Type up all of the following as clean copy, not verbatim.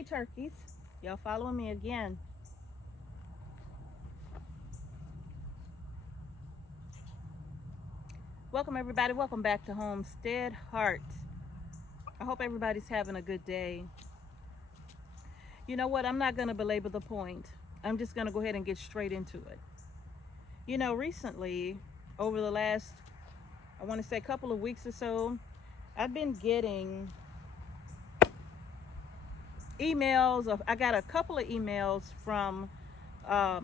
Hey turkeys, y'all following me again. Welcome everybody, welcome back to Homestead Heart. I hope everybody's having a good day. You know what, I'm not going to belabor the point. I'm just going to go ahead and get straight into it. You know, recently, over the last, I want to say a couple of weeks or so, I've been getting emails. I got a couple of emails from a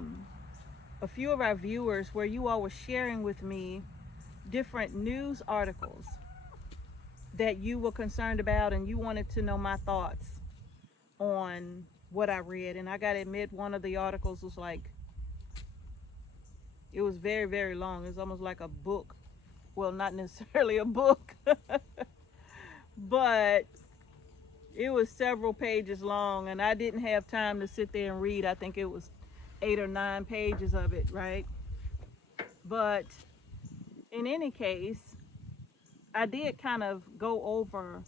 few of our viewers where you all were sharing with me different news articles that you were concerned about and you wanted to know my thoughts on what I read. And I gotta admit, one of the articles was like, it was very, very long. It was almost like a book. Well, not necessarily a book, but it was several pages long, and I didn't have time to sit there and read. I think it was 8 or 9 pages of it, right? But in any case, I did kind of go over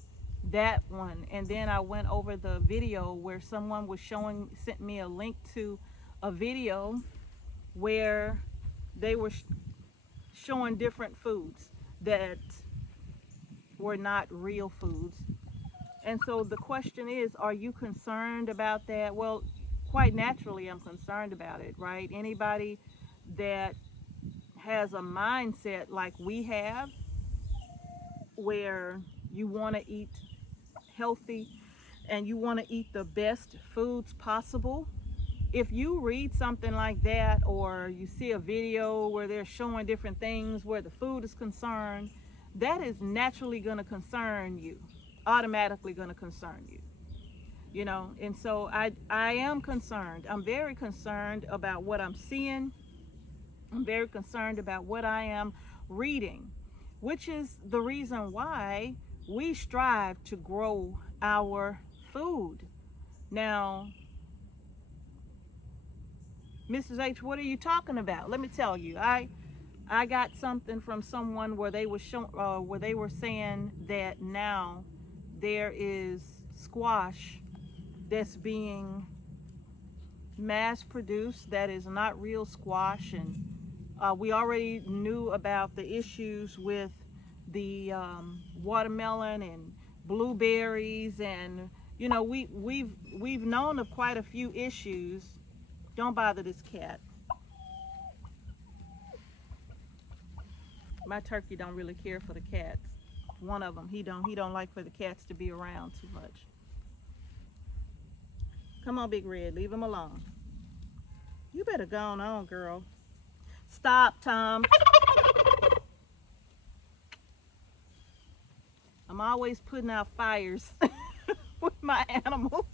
that one, and then I went over the video where someone was sent me a link to a video where they were showing different foods that were not real foods. And so the question is, are you concerned about that? Well, quite naturally I'm concerned about it, right? Anybody that has a mindset like we have, where you want to eat healthy and you want to eat the best foods possible, if you read something like that, or you see a video where they're showing different things where the food is concerned, that is naturally going to concern you, automatically going to concern you, you know. And so I am concerned. I'm very concerned about what I'm seeing. I'm very concerned about what I am reading, which is the reason why we strive to grow our food. Now, Mrs. H, what are you talking about? Let me tell you, I got something from someone where they were saying that now there is squash that's being mass produced that is not real squash, and we already knew about the issues with the watermelon and blueberries, and you know, we've known of quite a few issues. Don't bother this cat. My turkey don't really care for the cats. One of them, he don't like for the cats to be around too much. Come on, Big Red, leave him alone. You better go on, girl. Stop, Tom. I'm always putting out fires with my animals.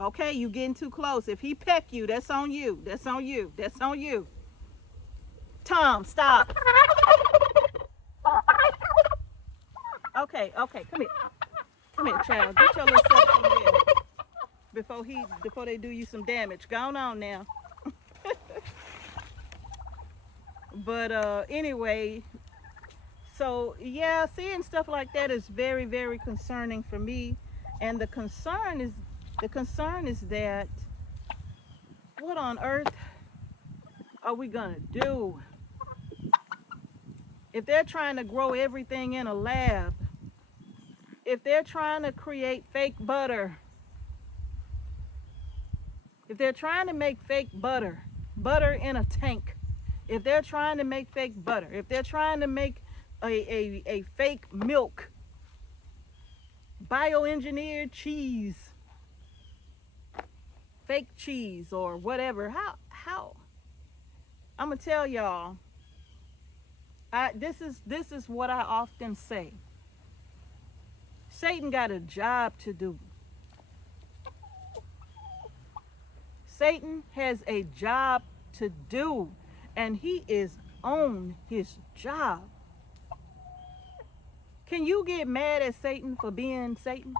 Okay, you getting too close. If he peck you, that's on you. That's on you. That's on you. Tom, stop. Okay, come here. Come here, child. Get your little self somewhere before they do you some damage. Go on now. But anyway, so yeah, seeing stuff like that is very, very concerning for me. And the concern is that, what on earth are we gonna do if they're trying to grow everything in a lab? If they're trying to create fake butter, if they're trying to make fake butter in a tank, if they're trying to make fake butter, if they're trying to make a fake milk, bioengineered cheese, fake cheese, or whatever, how I'm gonna tell y'all, this is what I often say. Satan got a job to do. Satan has a job to do, and he is on his job. Can you get mad at Satan for being Satan?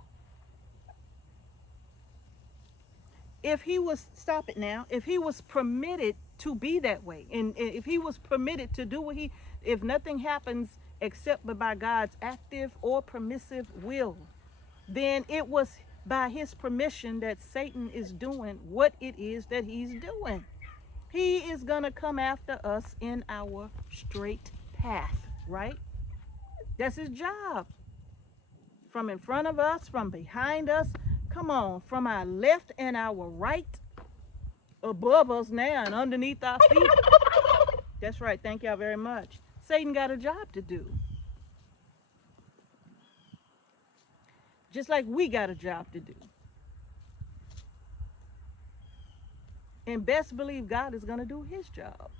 If he was, stop it now, if he was permitted to be that way, and if he was permitted to do if nothing happens except by God's active or permissive will, then it was by his permission that Satan is doing what it is that he's doing. He is going to come after us in our straight path, right? That's his job. From in front of us, from behind us, come on, from our left and our right, above us now and underneath our feet. That's right. Thank y'all very much. Satan got a job to do. Just like we got a job to do. And best believe God is going to do his job.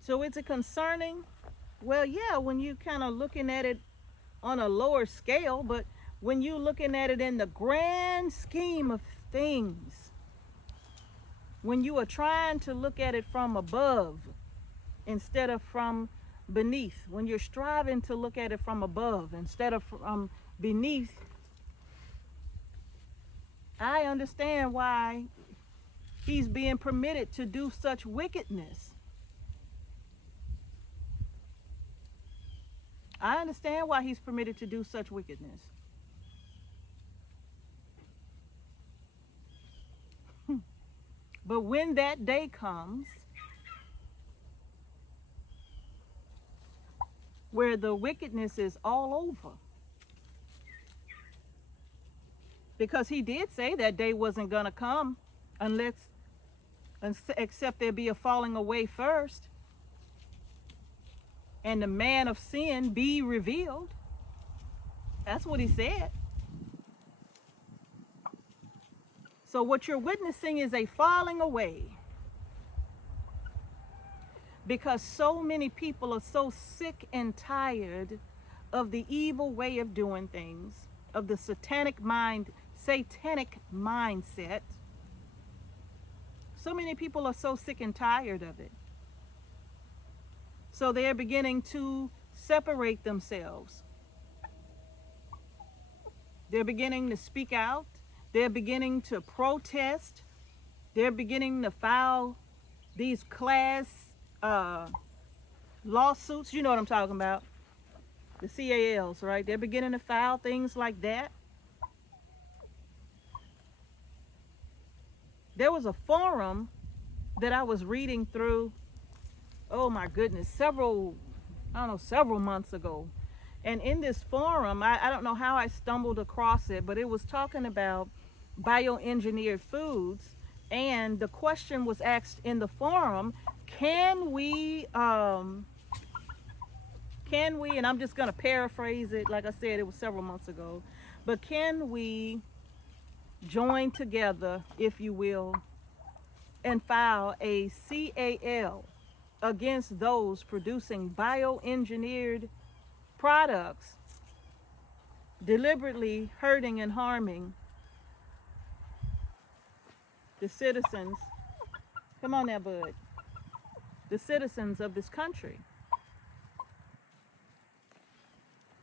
So it's a concerning, well, yeah, when you kind of looking at it on a lower scale, but when you're looking at it in the grand scheme of things, when you are trying to look at it from above instead of from beneath, when you're striving to look at it from above instead of from beneath, I understand why he's being permitted to do such wickedness. I understand why he's permitted to do such wickedness. But when that day comes, where the wickedness is all over, because he did say that day wasn't going to come except there be a falling away first, and the man of sin be revealed. That's what he said. So what you're witnessing is a falling away, because so many people are so sick and tired of the evil way of doing things, of the satanic mindset. So many people are so sick and tired of it. So they're beginning to separate themselves. They're beginning to speak out. They're beginning to protest. They're beginning to file these class lawsuits. You know what I'm talking about. The CALs, right? They're beginning to file things like that. There was a forum that I was reading through, oh my goodness, several months ago. And in this forum, I don't know how I stumbled across it, but it was talking about bioengineered foods. And the question was asked in the forum, can we, and I'm just going to paraphrase it, like I said, it was several months ago, but can we join together, if you will, and file a CAL against those producing bioengineered products, deliberately hurting and harming the citizens, come on now, bud, the citizens of this country.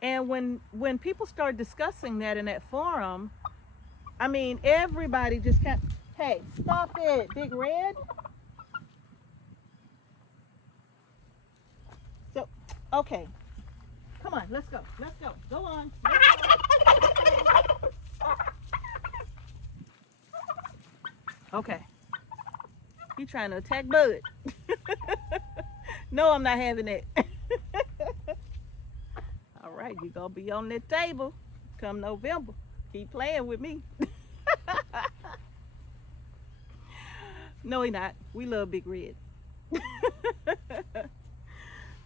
And when people start discussing that in that forum, I mean, everybody just can't, hey, stop it, Big Red. So, okay. Come on, let's go. Let's go. Go on. Let's go. Okay. He trying to attack Bud. No, I'm not having it. All right, you're going to be on that table come November. Keep playing with me. No, he not. We love Big Red.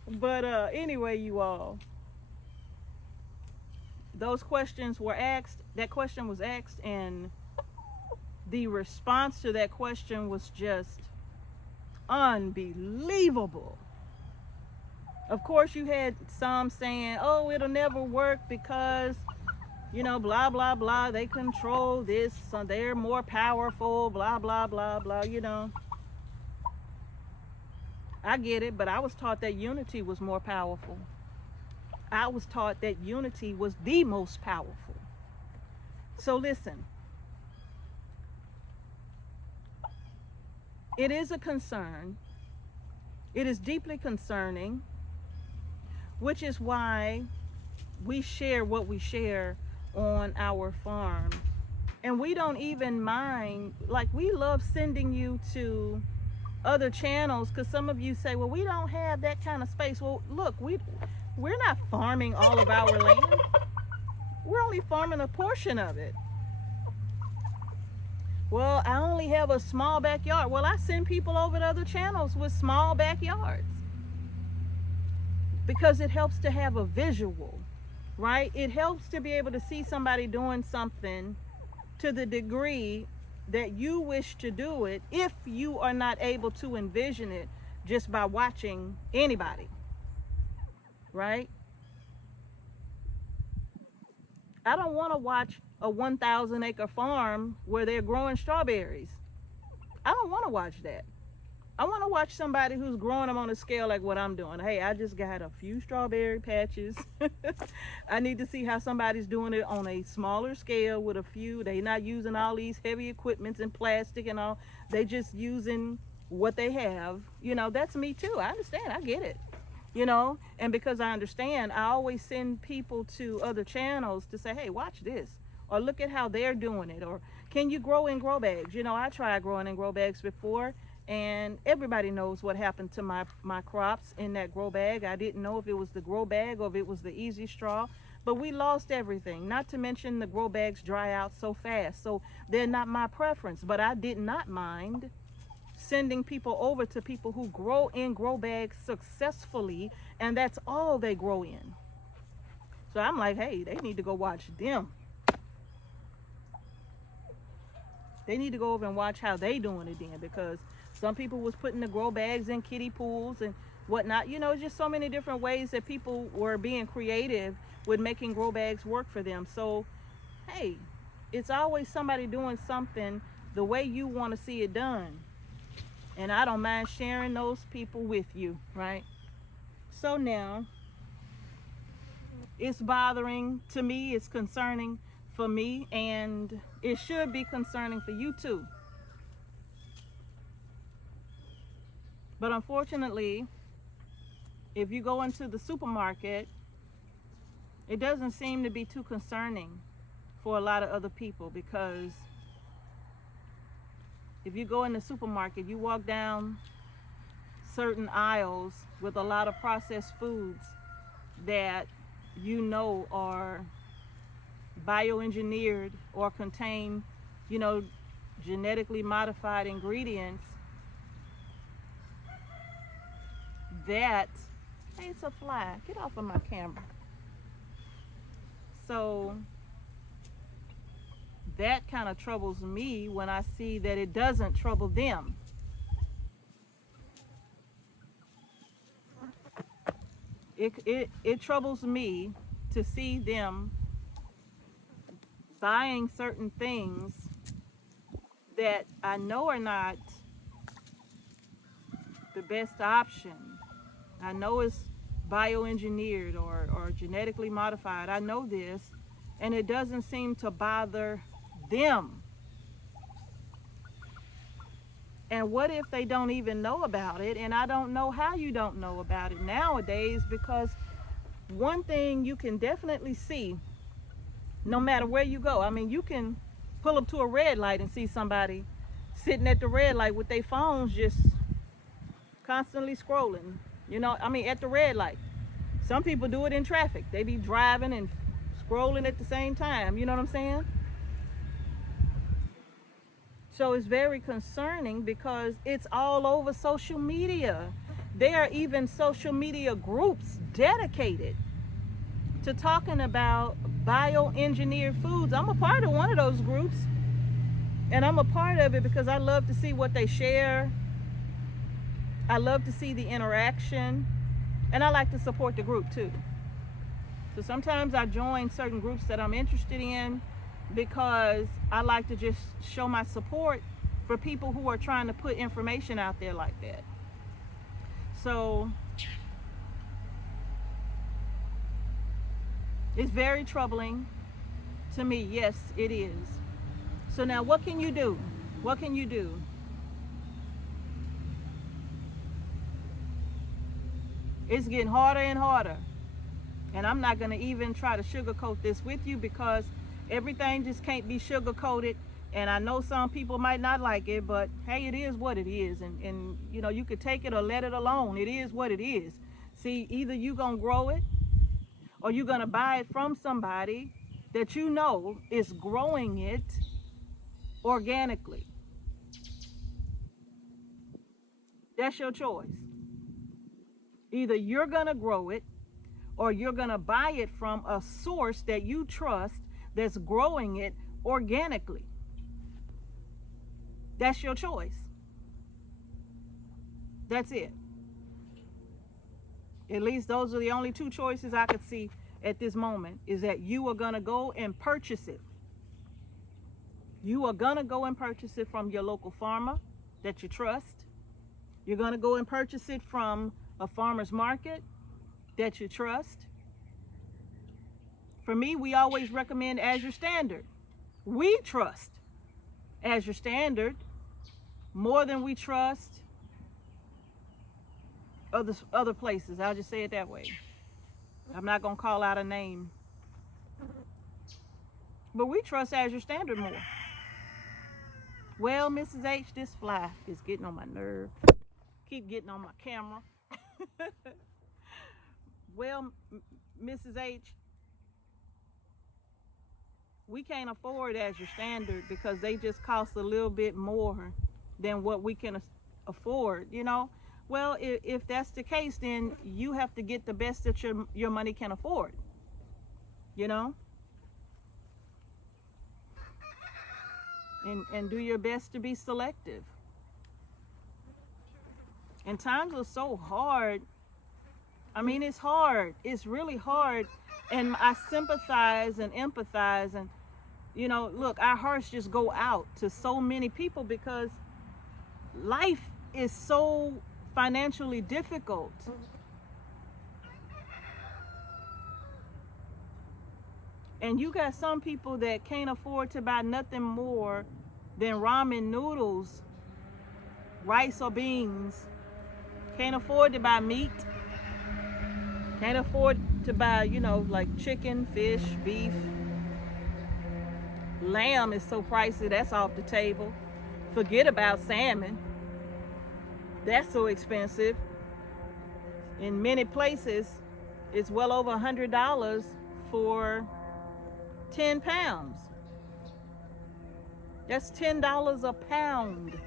But anyway, you all, those questions were asked, that question was asked, and the response to that question was just unbelievable. Of course, you had some saying, oh, it'll never work because, you know, blah, blah, blah, they control this, so they're more powerful, blah, blah, blah, blah, you know. I get it, but I was taught that unity was more powerful. I was taught that unity was the most powerful. So listen, it is a concern. It is deeply concerning, which is why we share what we share on our farm. And we don't even mind, like we love sending you to other channels, because some of you say, well, we don't have that kind of space. Well, look, we're not farming all of our land. We're only farming a portion of it. Well, I only have a small backyard. Well, I send people over to other channels with small backyards because it helps to have a visual, right? It helps to be able to see somebody doing something to the degree that you wish to do it, if you are not able to envision it just by watching anybody, right? I don't want to watch a 1,000 acre farm where they're growing strawberries. I don't want to watch that. I want to watch somebody who's growing them on a scale like what I'm doing. Hey, I just got a few strawberry patches. I need to see how somebody's doing it on a smaller scale with a few. They're not using all these heavy equipments and plastic and all. They just using what they have. You know, that's me too. I understand. I get it. You know, and because I understand, I always send people to other channels to say, hey, watch this, or look at how they're doing it, or can you grow in grow bags? You know, I tried growing in grow bags before, and everybody knows what happened to my crops in that grow bag. I didn't know if it was the grow bag or if it was the easy straw, but we lost everything. Not to mention the grow bags dry out so fast, so they're not my preference, but I did not mind sending people over to people who grow in grow bags successfully, and that's all they grow in. So I'm like, hey, they need to go watch them. They need to go over and watch how they doing it then, because some people was putting the grow bags in kiddie pools and whatnot. You know, just so many different ways that people were being creative with making grow bags work for them. So hey, it's always somebody doing something the way you want to see it done. And I don't mind sharing those people with you, right? So now, it's bothering to me, it's concerning for me, and it should be concerning for you too. But unfortunately, if you go into the supermarket, it doesn't seem to be too concerning for a lot of other people, because if you go in the supermarket, you walk down certain aisles with a lot of processed foods that you know are bioengineered or contain, you know, genetically modified ingredients that, hey, it's a fly, get off of my camera. So that kind of troubles me when I see that it doesn't trouble them. It troubles me to see them buying certain things that I know are not the best option. I know it's bioengineered or genetically modified. I know this, and it doesn't seem to bother them. And what if they don't even know about it? And I don't know how you don't know about it nowadays, because one thing you can definitely see no matter where you go. I mean, you can pull up to a red light and see somebody sitting at the red light with their phones just constantly scrolling. You know, I mean, at the red light. Some people do it in traffic. They be driving and scrolling at the same time. You know what I'm saying? So it's very concerning because it's all over social media. There are even social media groups dedicated to talking about bioengineered foods. I'm a part of one of those groups, and I'm a part of it because I love to see what they share. I love to see the interaction, and I like to support the group too. So sometimes I join certain groups that I'm interested in because I like to just show my support for people who are trying to put information out there like that. So it's very troubling to me. Yes, it is. So now what can you do? What can you do? It's getting harder and harder. And I'm not going to even try to sugarcoat this with you because Everything just can't be sugar coated. And I know some people might not like it, but hey, it is what it is. And you know, you could take it or let it alone. It is what it is. See, either you gonna grow it or you're gonna buy it from somebody that you know is growing it organically. That's your choice. Either you're gonna grow it or you're gonna buy it from a source that you trust that's growing it organically. That's your choice. That's it. At least those are the only two choices I could see at this moment, is that you are gonna go and purchase it. You are gonna go and purchase it from your local farmer that you trust. You're gonna go and purchase it from a farmer's market that you trust. For me, we always recommend AZURE Standard. We trust AZURE Standard more than we trust other places. I'll just say it that way. I'm not gonna call out a name, but we trust AZURE Standard more. Well, Mrs. H, this fly is getting on my nerve. Keep getting on my camera. Well, Mrs. H, we can't afford AZURE Standard because they just cost a little bit more than what we can afford, you know. Well, if that's the case, then you have to get the best that your money can afford, you know, and do your best to be selective. And times are so hard. I mean, it's hard. It's really hard. And I sympathize and empathize. And, you know, look, our hearts just go out to so many people because life is so financially difficult. And you got some people that can't afford to buy nothing more than ramen noodles, rice or beans. Can't afford to buy meat. Can't afford to buy, you know, like chicken, fish, beef. Lamb is so pricey, that's off the table. Forget about salmon. That's so expensive. In many places, it's well over $100 for 10 pounds. That's $10 a pound.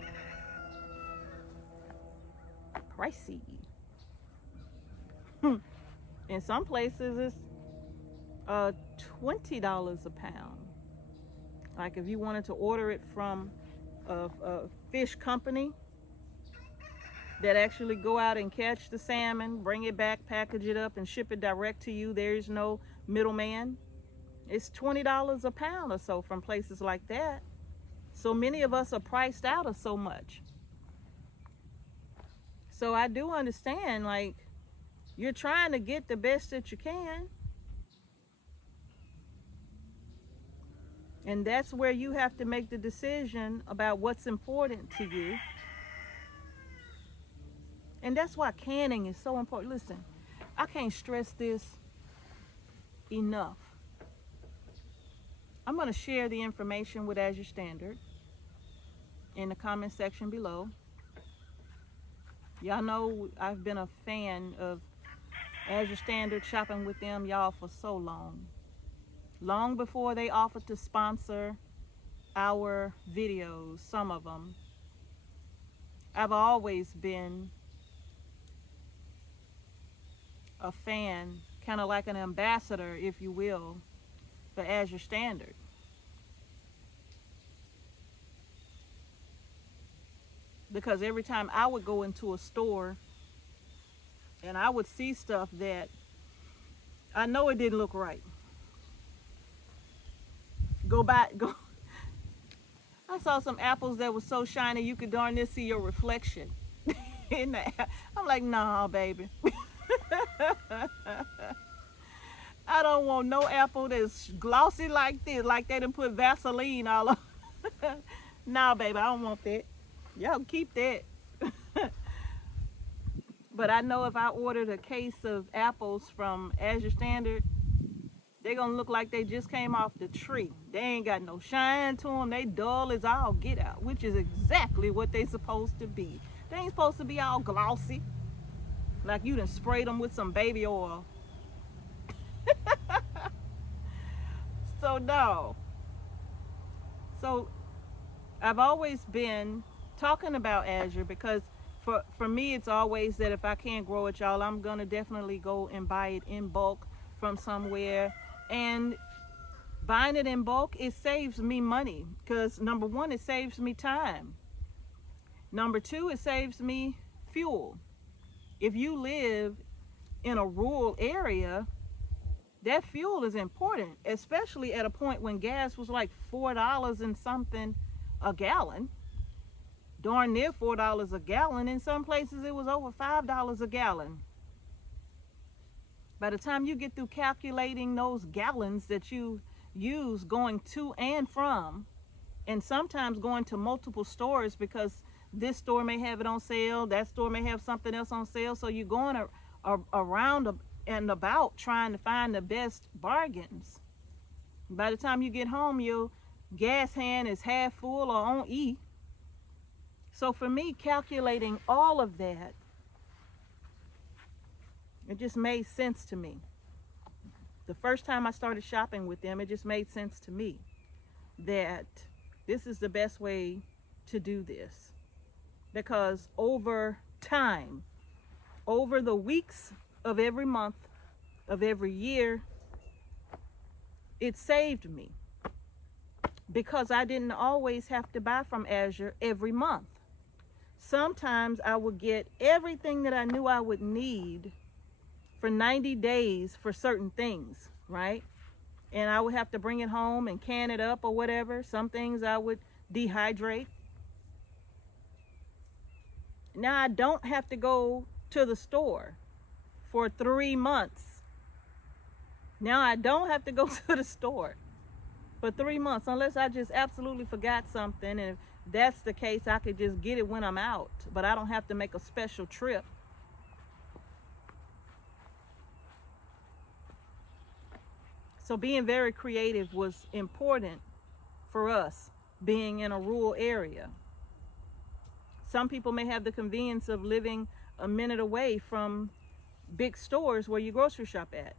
Pricey. In some places, it's $20 a pound. Like if you wanted to order it from a fish company that actually go out and catch the salmon, bring it back, package it up, and ship it direct to you, there is no middleman. It's $20 a pound or so from places like that. So many of us are priced out of so much. So I do understand, like, you're trying to get the best that you can. And that's where you have to make the decision about what's important to you. And that's why canning is so important. Listen, I can't stress this enough. I'm going to share the information with AZURE Standard in the comment section below. Y'all know I've been a fan of AZURE Standard, shopping with them, y'all, for so long. Long before they offered to sponsor our videos, some of them. I've always been a fan, kind of like an ambassador, if you will, for AZURE Standard. Because every time I would go into a store and I would see stuff that I know it didn't look right. I saw some apples that were so shiny you could darn near see your reflection in the apple. I'm like, nah, baby. I don't want no apple that's glossy like this, like they done put Vaseline all over. Nah, baby, I don't want that. Y'all keep that. But I know if I ordered a case of apples from AZURE Standard, They're gonna look like they just came off the tree. They ain't got no shine to them. They dull as all get out, which is exactly what they supposed to be. They ain't supposed to be all glossy, like you done sprayed them with some baby oil. So no. So I've always been talking about AZURE because for me it's always that if I can't grow it, y'all, I'm gonna definitely go and buy it in bulk from somewhere. And buying it in bulk, it saves me money because number one, it saves me time. Number two, it saves me fuel. If you live in a rural area, that fuel is important, especially at a point when gas was like $4 and something a gallon. Darn near $4 a gallon. In some places it was over $5 a gallon. By the time you get through calculating those gallons that you use going to and from, and sometimes going to multiple stores because this store may have it on sale, that store may have something else on sale, so you're going around and about trying to find the best bargains. By the time you get home, your gas hand is half full or on E. So for me, calculating all of that, it just made sense to me. The first time I started shopping with them, it just made sense to me that this is the best way to do this. Because over time, over the weeks of every month, of every year, it saved me. Because I didn't always have to buy from AZURE every month. Sometimes I would get everything that I knew I would need for 90 days for certain things, right? And I would have to bring it home and can it up or whatever. Some things I would dehydrate. Now I don't have to go to the store for 3 months. Now I don't have to go to the store for 3 months unless I just absolutely forgot something. And if that's the case, I could just get it when I'm out, but I don't have to make a special trip. So being very creative was important for us, being in a rural area. Some people may have the convenience of living a minute away from big stores where you grocery shop at.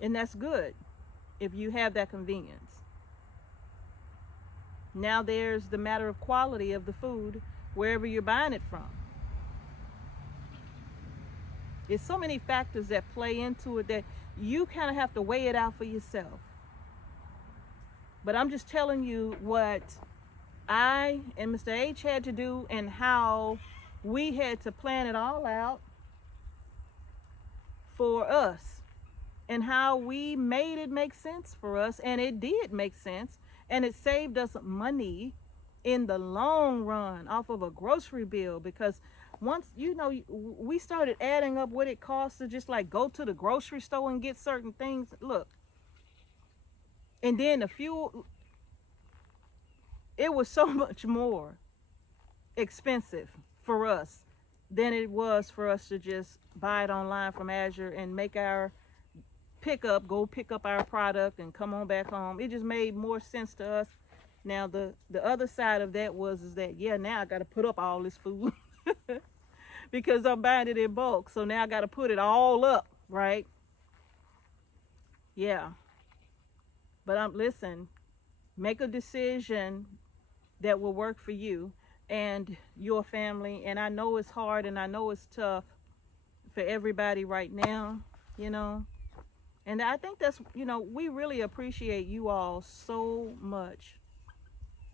And that's good if you have that convenience. Now there's the matter of quality of the food wherever you're buying it from. There's so many factors that play into it that you kind of have to weigh it out for yourself. But I'm just telling you what I and Mr. H had to do and how we had to plan it all out for us and how we made it make sense for us. And it did make sense. And it saved us money in the long run off of a grocery bill, because once, you know, we started adding up what it costs to just like go to the grocery store and get certain things. Look, and then the fuel, it was so much more expensive for us than it was for us to just buy it online from AZURE and make our go pick up our product and come on back home. It just made more sense to us. Now the other side of that is that, yeah, now I got to put up all this food because I'm buying it in bulk. So now I got to put it all up, right? Yeah. But listen, make a decision that will work for you and your family. And I know it's hard and I know it's tough for everybody right now, you know. And I think that's, you know, we really appreciate you all so much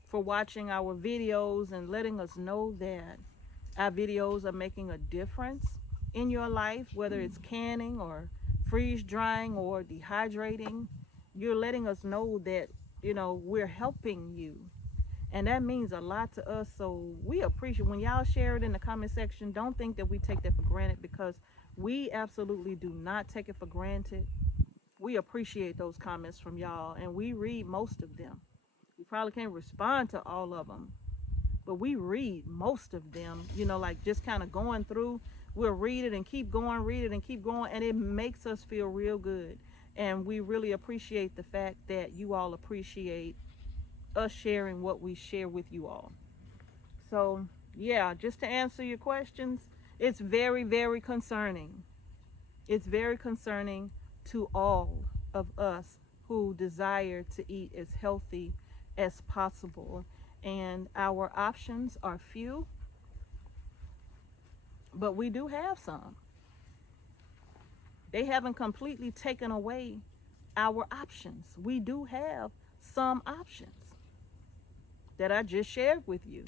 for watching our videos and letting us know that our videos are making a difference in your life, whether it's canning or freeze drying or dehydrating. You're letting us know that, you know, we're helping you. And that means a lot to us. So we appreciate when y'all share it in the comment section. Don't think that we take that for granted, because we absolutely do not take it for granted. We appreciate those comments from y'all, and we read most of them. We probably can't respond to all of them, but we read most of them, you know, like just kind of going through. We'll read it and keep going, read it and keep going, and it makes us feel real good. And we really appreciate the fact that you all appreciate us sharing what we share with you all. So yeah, just to answer your questions, it's very, very concerning. It's very concerning to all of us who desire to eat as healthy as possible. And our options are few, but we do have some. They haven't completely taken away our options. We do have some options that I just shared with you.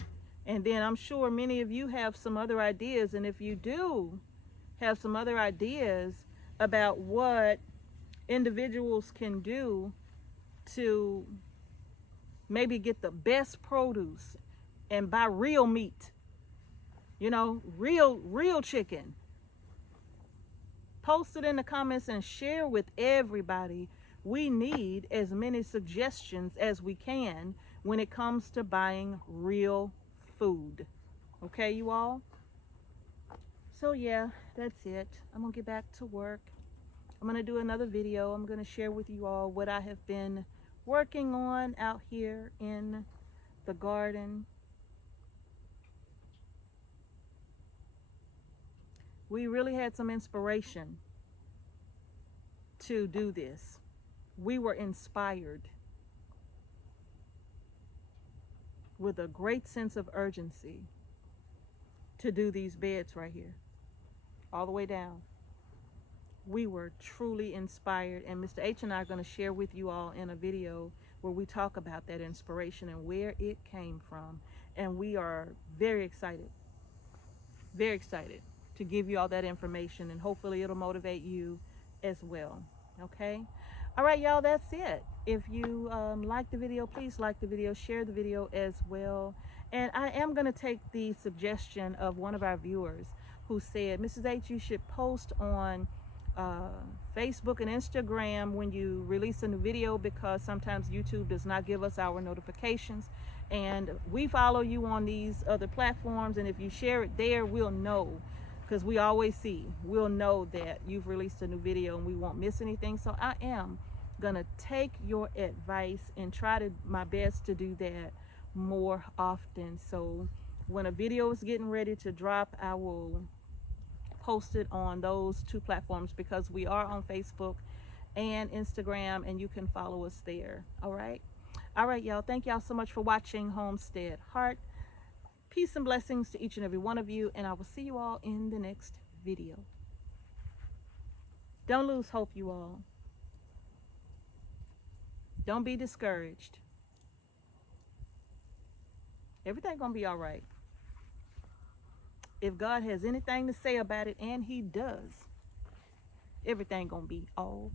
And then I'm sure many of you have some other ideas. And if you do have some other ideas about what individuals can do to maybe get the best produce and buy real meat, you know, real chicken, post it in the comments and share with everybody. We need as many suggestions as we can when it comes to buying real food. Okay, you all? So yeah, that's it. I'm gonna get back to work. I'm gonna do another video. I'm gonna share with you all what I have been working on out here in the garden. We really had some inspiration to do this. We were inspired with a great sense of urgency to do these beds right here, all the way down. We were truly inspired, and Mr. H and I are going to share with you all in a video where we talk about that inspiration and where it came from. And we are very excited to give you all that information, and hopefully it'll motivate you as well. Okay? All right, y'all, that's it. If you like the video, please like the video, share the video as well. And I am going to take the suggestion of one of our viewers who said, Mrs. H, you should post on Facebook and Instagram when you release a new video, because sometimes YouTube does not give us our notifications. And we follow you on these other platforms, and if you share it there, we'll know, because we always see, we'll know that you've released a new video and we won't miss anything. So I am gonna take your advice and try to my best to do that more often. So when a video is getting ready to drop, I will post it on those two platforms, because we are on Facebook and Instagram, and you can follow us there. All right, y'all, thank y'all so much for watching Homestead Heart. Peace and blessings to each and every one of you, and I will see you all in the next video. Don't lose hope, you all. Don't be discouraged. Everything's gonna be all right. If God has anything to say about it, and he does, everything gonna be all